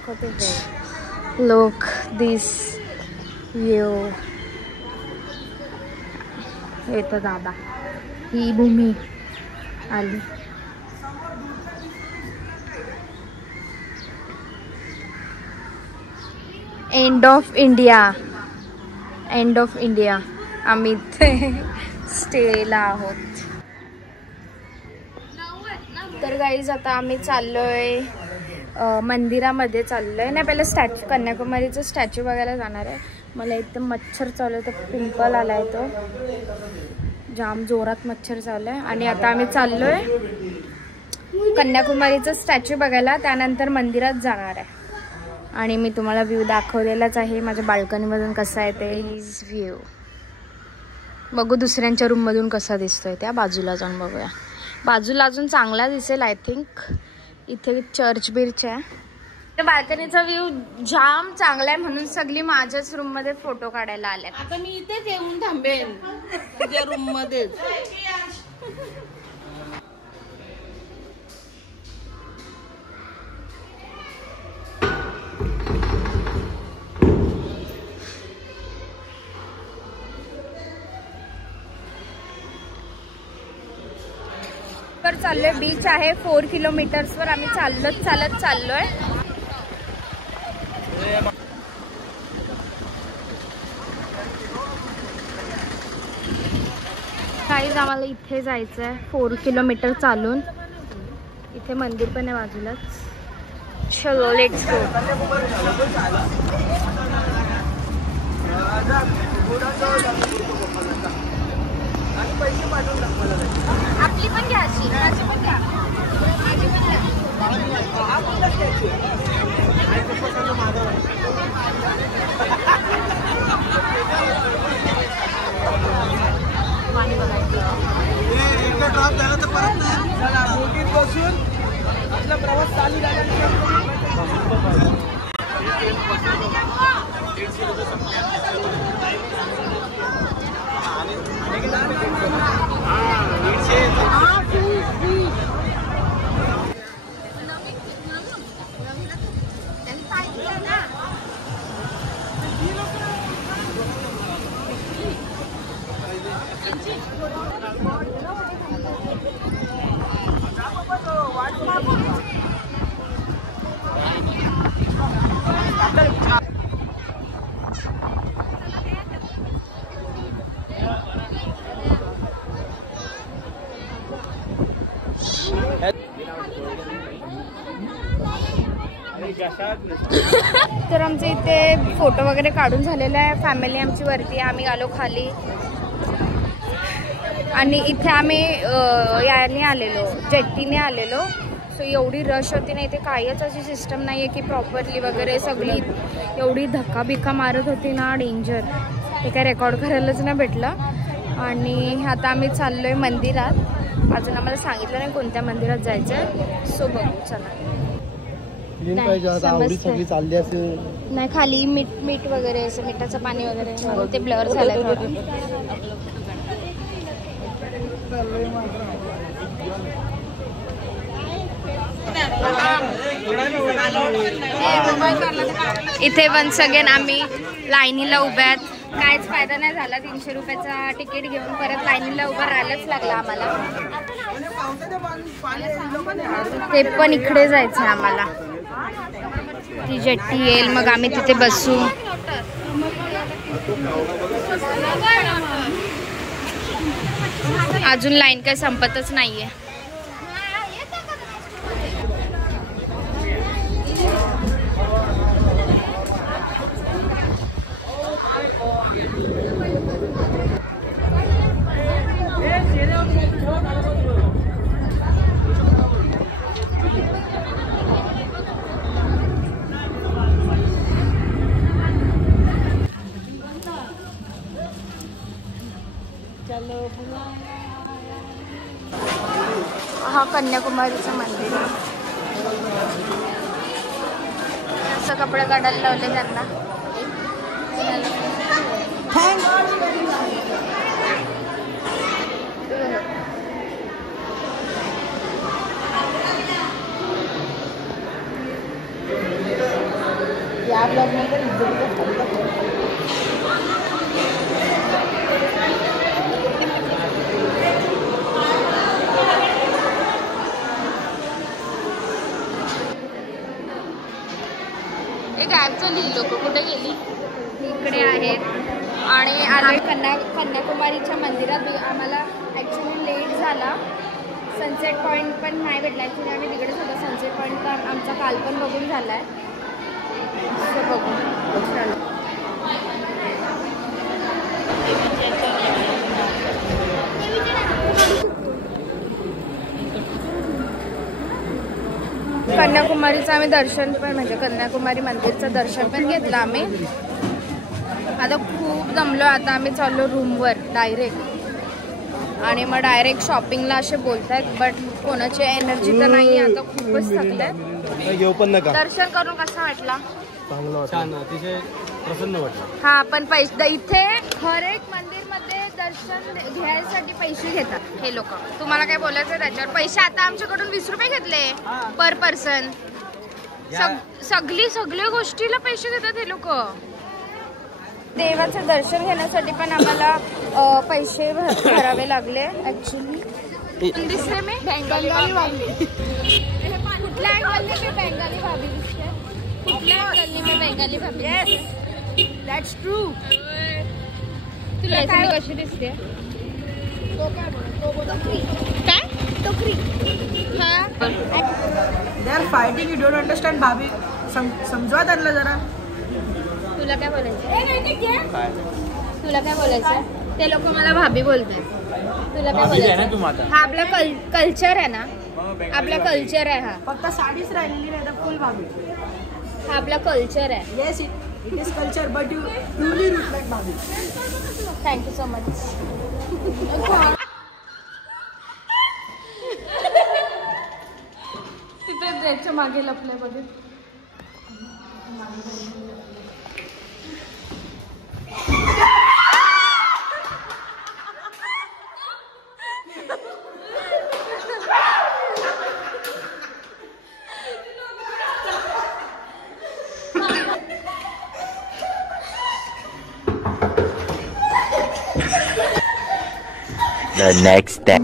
दाखवते. लुक दिस व्ह्यू. येतो दादा. ही भूमी आली. End of India. End of India. आम्ही इथे स्टेला आहोत. तर गाईज आता आम्ही चाललोय मंदिरामध्ये चाललोय. नाही पहिले स्टॅच्यू, कन्याकुमारीचं स्टॅच्यू बघायला जाणार आहे. मला एकदम मच्छर चालू आहे, तर पिंपल आलाय, तो जाम जोरात मच्छर चालू आहे. आणि आता आम्ही चाललोय कन्याकुमारीचं स्टॅच्यू बघायला, त्यानंतर मंदिरात जाणार आहे. आणि मी तुम्हाला व्ह्यू दाखवलेलाच आहे माझ्या बाल्कनीमधून कसा आहे ते. हिज व्ह्यू बघू दुसऱ्यांच्या रूममधून कसा दिसतोय. त्या बाजूला जाऊन बघूया. बाजूला अजून चांगला दिसेल आय थिंक. इथे चर्च बिर्च आहे. तर बाल्कनीचा व्ह्यू जाम चांगला आहे म्हणून सगळी माझ्याच रूम मध्ये फोटो काढायला आले. आता मी इथेच येऊन थांबेन तुझ्या रूम मध्ये. चाललोय. बीच आहे 4 किलोमीटर्सवर. आम्ही चालत चाललोय. काहीच आम्हाला इथे जायचं आहे 4 किलोमीटर चालून. इथे मंदिर पण आहे बाजूलाच. चलो लेट्स गो. आपली पण घ्या. माझी पण घ्या. पाणी बघायचं. ड्रॉप झाला तर परत नाही. बोटीत बसून आपला प्रवास चालू झाला. तर आमचे इथे फोटो वगैरे काढून झालेला आहे. फॅमिली आमची वरती आहे. आम्ही आलो खाली. आणि इथे आम्ही याने आलेलो, जेट्टीने आलेलो. सो एवढी रश होती ना इथे. काहीच अशी सिस्टम नाही आहे की प्रॉपरली वगैरे. सगळी एवढी धक्का मारत होती ना, डेंजर. ते काय रेकॉर्ड करायलाच नाही भेटलं. आणि आता आम्ही चाललोय मंदिरात. अजून आम्हाला सांगितलं नाही कोणत्या मंदिरात जायचं आहे. सो बघू चला. नाही खाली मीठ वगैरे असं, मिठाचं पाणी वगैरे, म्हणून ते ब्लर झालंय थोडं. इथे वन्स अगेन आम्ही लाईनीला उभ्यात. काहीच फायदा नाही झाला. 300 रुपयाचा तिकीट घेऊन परत लाईनीला उभं राहायलाच लागला आम्हाला. ते पण इकडे जायचं आम्हाला. ती जेट्टी येईल मग आम्ही तिथे बसू. अजून लाईन काही संपतच नाहीये. हा कन्याकुमारीचं मंदिर. असं कपडे काढायला लावले त्यांना. या ब्लॉगमध्ये इज्जत लोक कुठे गेली इकडे आहेत आणि आम्ही कन्याकुमारीच्या मंदिरात आम्हाला ॲक्च्युली लेट झाला. सनसेट पॉईंट पण नाही भेटला. ॲक्च्युली आम्ही तिकडेच होतो. सनसेट पॉईंट तर आमचा काल पण बघून झाला आहे. बघू कन्याकुमारीचं आम्ही दर्शन पण म्हणजे कन्याकुमारी मंदिरचं दर्शन पण घेतलं आम्ही. आता खूप जमलो. आता आम्ही चाललो रूमवर डायरेक्ट आणि मग डायरेक्ट शॉपिंगला असे बोलतायत बट कोणाची एनर्जी तर नाही. आता खूपच थकले. दर्शन करून कसा वाटला? छान, अतिशय प्रसन्न वाटलं. हा पण पैसे इथे हर एक मंदिरमध्ये दर्शन घ्यायसाठी पैसे घेतात हे लोक. तुम्हाला काय बोलायचं त्याच्यावर? पैसे आता आमच्याकडून 20 रुपये घेतले पर पर्सन. सगळ्या गोष्टीला पैसे घेतात हे लोक. देवाचं दर्शन घेण्यासाठी पण आम्हाला पैसे भरावे लागले ऍक्च्युली. दिसते मी बंगाली भाभी. कुठल्या गल्ली में बंगाली भाभी दिसते? कुठल्या गल्ली में बंगाली भाभी? Yes that's true. तुला काय कशी दिसते? काय टोकरी? हा they are fighting. You don't understand भाभी. समजवा त्यांना जरा. तुला काय बोलायचं? तुला काय बोलायचं? ते लोक मला भाभी बोलते. तुला काय बोलायचं? हा आपला कल्चर आहे ना. आपला कल्चर आहे हा. फक्त साडीच राहिलेली नाही तर फुल भाभी. हा आपला कल्चर आहे. Yes it is culture but you truly reflect Bhabhi. Thank you so much. तिथे त्याच्या मागे लपले बघे. The next day.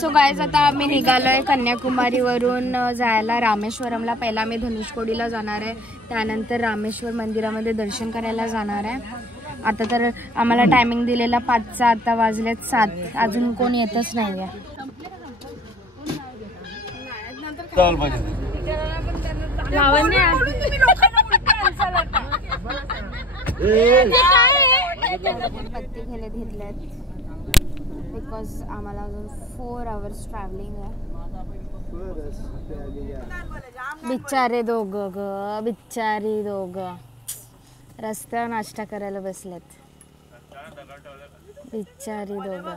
So guys आता आम्ही निघालोय कन्याकुमारीवरून जायला रामेश्वरमला. पहिला आम्ही धनुषकोडीला जाणार आहे. त्यानंतर रामेश्वर मंदिरामध्ये दर्शन करायला जाणार आहे. आता तर आम्हाला टायमिंग दिलेला 5चा. आता वाजलेत 7. अजून कोण येतच नाही आहे. पत्ती घेतल्यात बिकॉज आम्हाला अजून 4 आवर्स ट्रॅव्हलिंग आहे. बिचारे दोघं ग, बिचारी दोघं रस्त्यावर नाश्ता करायला बसलेत. बिचारी दोघं.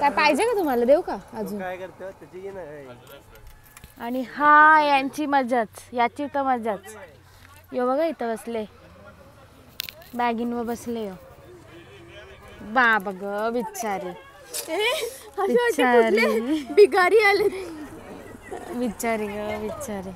काय पाहिजे का तुम्हाला? देऊ का अजून? आणि हा यांची मजाच. याची तर मजाच. यो बघा इथं बसले बॅगिनवर बसले. बाबा ग बिचारी. बिचारी बिगारी आले. बिचारी ग बिचारी.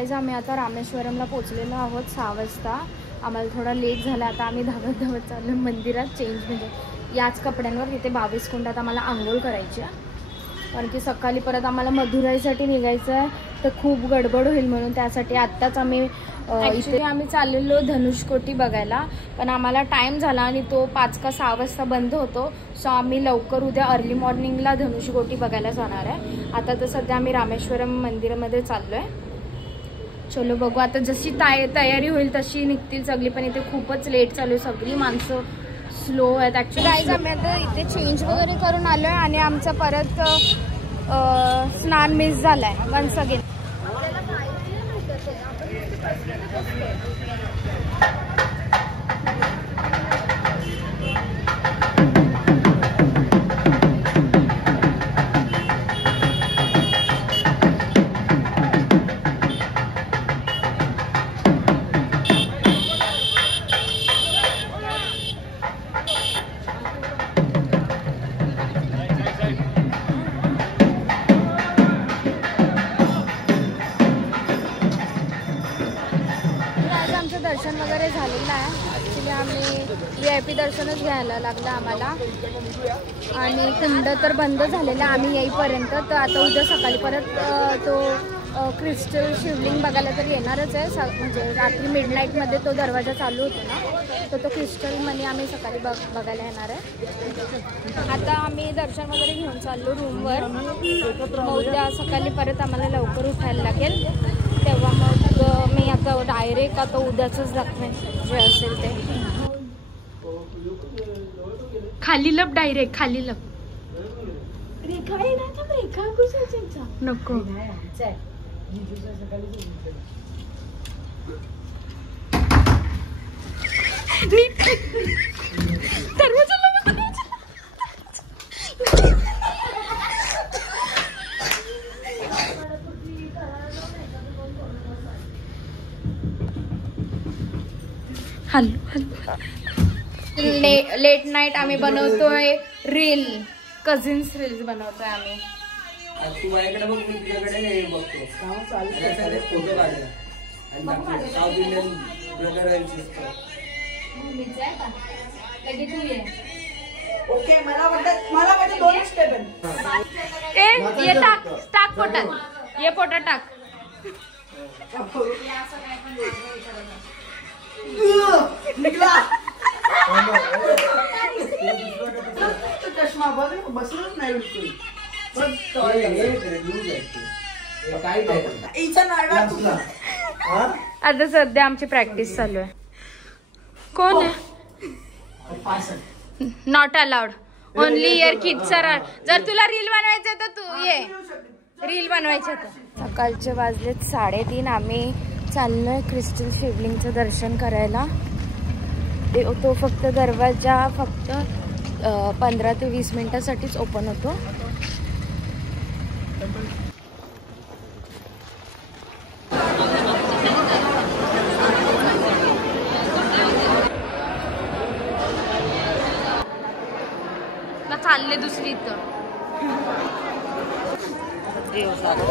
गाईज आम्ही आता रामेश्वरमला पोचलेलो आहोत 6 वाजता. आम्हाला थोडा लेट झाला. आता आम्ही धावत धावत चाललो मंदिरात. चेंज म्हणजे याच कपड्यांवर तिथे 22 कुंडात आम्हाला आंघोळ करायची आहे. कारण की सकाळी परत आम्हाला मधुराईसाठी निघायचं आहे, तर खूप गडबड होईल म्हणून त्यासाठी आत्ताच आम्ही इथे आम्ही चाललेलो धनुषकोटी बघायला. पण आम्हाला टाईम झाला आणि तो 5 का 6 वाजता बंद होतो. सो आम्ही लवकर उद्या अर्ली मॉर्निंगला धनुषकोटी बघायला जाणार आहे. आता तर सध्या आम्ही रामेश्वरम मंदिरामध्ये चाललो आहे. चलो बघू आता जशी तयारी होईल तशी निघतील सगळी. पण इथे खूपच लेट चालू आहे, सगळी माणसं स्लो आहेत ॲक्च्युली. गाईज आम्ही आता इथे चेंज वगैरे करून आलो आहे आणि आमचं परत स्नान मिस झालं आहे वन्स अगेन. दर्शन वगैरे झालेलं आहे. ॲक्च्युली आम्ही VIP दर्शनच घ्यायला लागलं आम्हाला आणि कुंड तर बंद झालेला आम्ही येईपर्यंत. तर आता उद्या सकाळी परत तो क्रिस्टल शिवलिंग बघायला तर येणारच आहे. म्हणजे रात्री मिडनाईटमध्ये तो दरवाजा चालू होतो ना, तर तो क्रिस्टलमध्ये आम्ही सकाळी बघायला येणार आहे. आता आम्ही दर्शन वगैरे घेऊन चाललो रूमवर. मग उद्या सकाळी परत आम्हाला लवकर उठायला लागेल. तेव्हा मग मी आता डायरेक्ट आता उद्याचंच दाखवेन जे असेल ते. खाली लप डायरेक्ट खाली लप. नको लेट नाईट आम्ही बनवतोय रील. कझिन्स रील्स बनवतोय आम्ही. तू माझ्याकडे बघ, मी तुझ्याकडे बघतो. फोटो काढला आणि साऊथ इंडियन ब्रदर ओके. मला वाटतं 2 स्टेप आहे. ये टाक पोटात. ये पोटात टाक. निघला चष्मा बसलच नाही बिलकुल. आता सध्या आमची प्रॅक्टिस चालू आहे. कोण आहे? Not allowed. Only year kids are. जर तुला रील बनवायचं तर तू ये. रील बनवायचं तर. सकाळचे वाजलेत 3:30. आम्ही चाललोय क्रिस्टल शिवलिंगचं दर्शन करायला. तो फक्त दरवाजा 15 ते 20 मिनिटासाठीच ओपन होतो. चालले दुसरी इथं.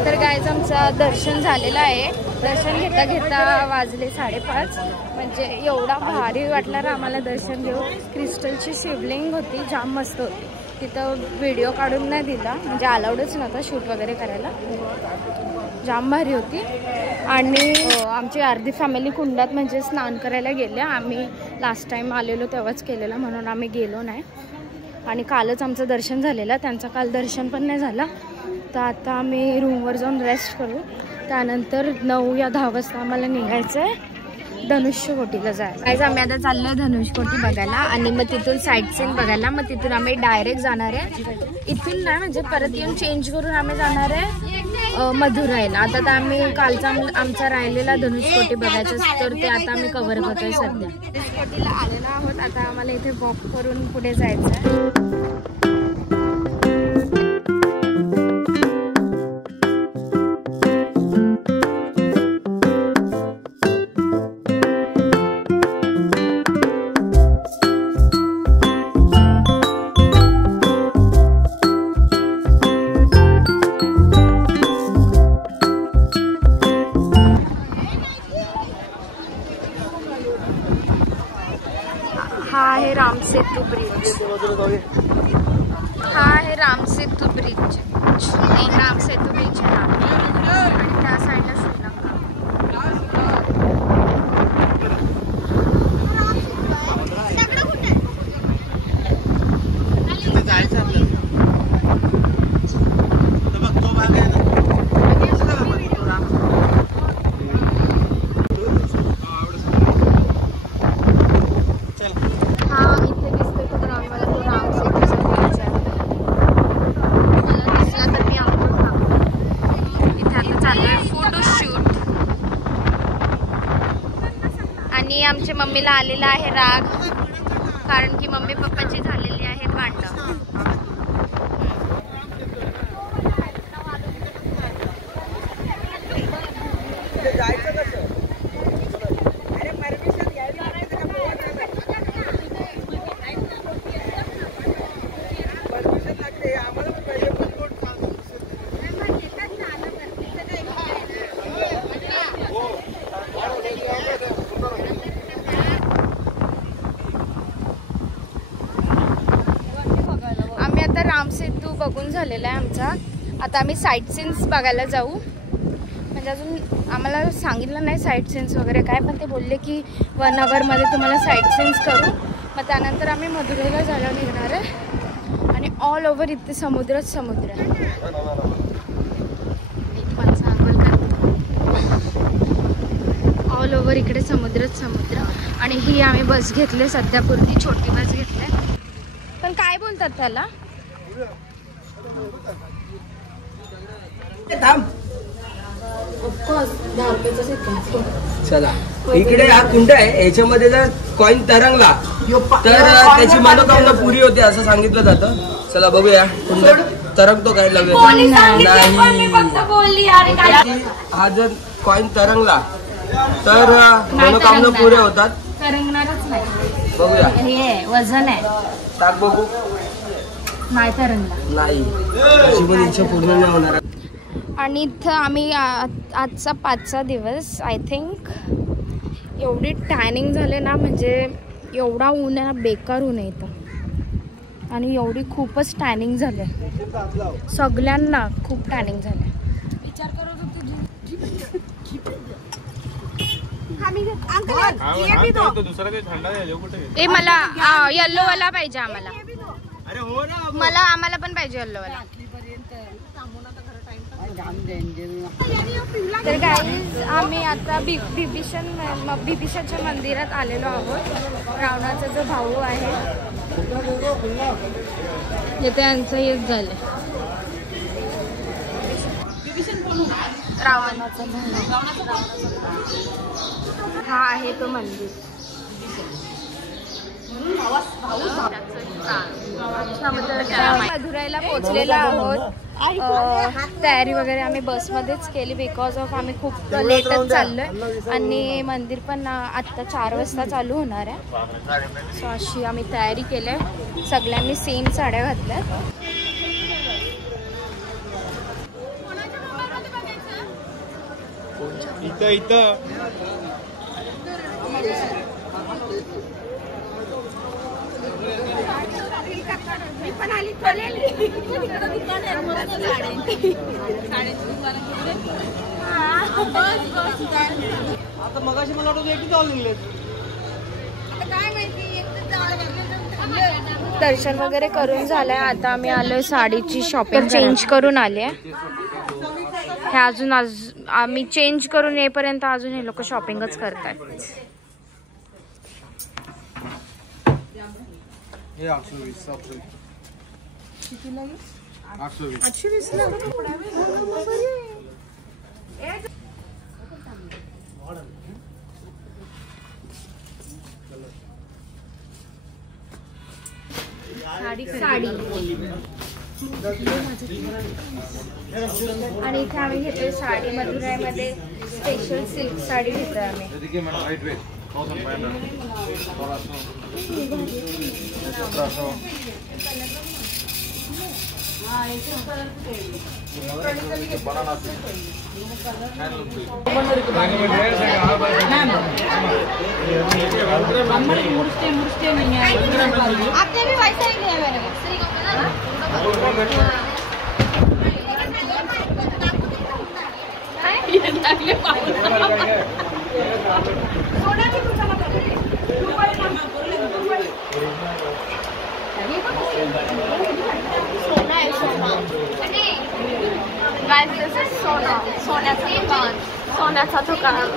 तर गाईज आमचं दर्शन झालेलं आहे. दर्शन घेता घेता वाजले 5:30. म्हणजे एवढा भारी वाटला ना आम्हाला दर्शन घेऊ. क्रिस्टलची शिवलिंग होती, जाम मस्त होती. तिथं व्हिडिओ काढून नाही दिला, म्हणजे अलाउडच नव्हता शूट वगैरे करायला. जाम भारी होती. आणि आमची अर्धी फॅमिली कुंडात म्हणजे स्नान करायला गेले. आम्ही लास्ट टाईम आलेलो तेव्हाच केलेलं म्हणून आम्ही गेलो नाही. आणि कालच आमचं दर्शन झालेलं, त्यांचं काल दर्शन पण नाही झालं. तर आता आम्ही रूमवर जाऊन रेस्ट करू. त्यानंतर 9 या 10 वाजता आम्हाला निघायचं आहे धनुष्यकोटीला जायला. गाईज आम्ही आता चाललोय धनुष्यकोटी बघायला आणि मग तिथून साईट सीन बघायला. मग तिथून आम्ही डायरेक्ट जाणार आहे. इथून नाही म्हणजे परत येऊन चेंज करून आम्ही जाणार आहे मधुराईला. आता तर आम्ही कालचा आमचा राहिलेला धनुष्यकोटी बघायचं, तर ते आता आम्ही कव्हर करतोय सध्या. धनुष्यकोटीला आलेलो आहोत. आता आम्हाला इथे वॉक करून पुढे जायचं आहे. हा आहे रामसेतू ब्रिज. नाही, रामसेतू ब्रिज आहे आणि त्या साईडला श्रीलंका. आणि आमच्या मम्मीला आलेला आहे राग, कारण की मम्मी पप्पाची झालेली आहेत भांडणं. रामसेतू बघून झालेला आहे आमचा. आता आम्ही साईट सीन्स बघायला जाऊ. म्हणजे अजून आम्हाला सांगितलं नाही साईट सीन्स वगैरे काय, पण ते बोलले की 1 आवरमध्ये तुम्हाला साईट सीन्स करू. मग त्यानंतर आम्ही मदुरैला जायला निघणार आहे. आणि ऑल ओव्हर इथे समुद्रच समुद्र आहे. ऑल ओव्हर इकडे समुद्रच समुद्र. आणि ही आम्ही बस घेतली सध्यापुरती, छोटी बस घेतली. पण काय बोलतात त्याला? चला इकडे हा कुंड आहे. याच्यामध्ये जर कॉइन तरंगला तर त्याची मनोकामना पुरी होते असं सांगितलं जातं. चला बघूया कुंड तरंगतो काय लागेल. हा जर कॉइन तरंगला तर मनोकामना पुऱ्या होतात. तरंगणारच नाही. बघूया, हे वजन आहे. टाक बघू. नाही तरंगला नाही, अशी पण इच्छा पूर्ण नाही होणार. आणि इथं आम्ही आजचा 5वा दिवस आय थिंक. एवढी टॅनिंग झाले ना, म्हणजे एवढा ऊन आहे ना, बेकार ऊन आहे इथं. आणि एवढी खूपच टॅनिंग झाले सगळ्यांना, खूप टॅनिंग झाले. विचार करत होते ए मला येल्लो वाला पाहिजे आम्हाला. आम्हाला पण पाहिजे येल्लो वाला. तर गाईज आम्ही आता बिभीषणच्या मंदिरात आलेलो आहोत. रावणाचा जो भाऊ आहे येथे यांचं हेच झालं. रावणाचा हा आहे तो मंदिर. मदुरैला पोहोचलेला आहोत. तयारी वगैरे आम्ही बसमध्येच केली बिकॉज ऑफ आम्ही खूप लेटच चाललोय. आणि मंदिर पण आत्ता 4 वाजता चालू होणार आहे. सो अशी आम्ही तयारी केली आहे. सगळ्यांनी सेम साड्या घातल्यात. आता मगाशी मला वाटतं एकटी जाऊन निघले. दर्शन वगैरे करून झालंय. आता आम्ही आलोय साडीची शॉपिंग चेंज करून आले. हे अजून आम्ही चेंज करून येईपर्यंत अजून हे लोक शॉपिंगच करतात. साडी आणि इथे आम्ही घेतोय साडी. मदुरैमध्ये स्पेशल सिल्क साडी घेतोय आम्ही. आपने भी वैसा ही लिया मेरे को Guys, this is Sona. सोन्याचं दुकान. सोन्याचं दुकान.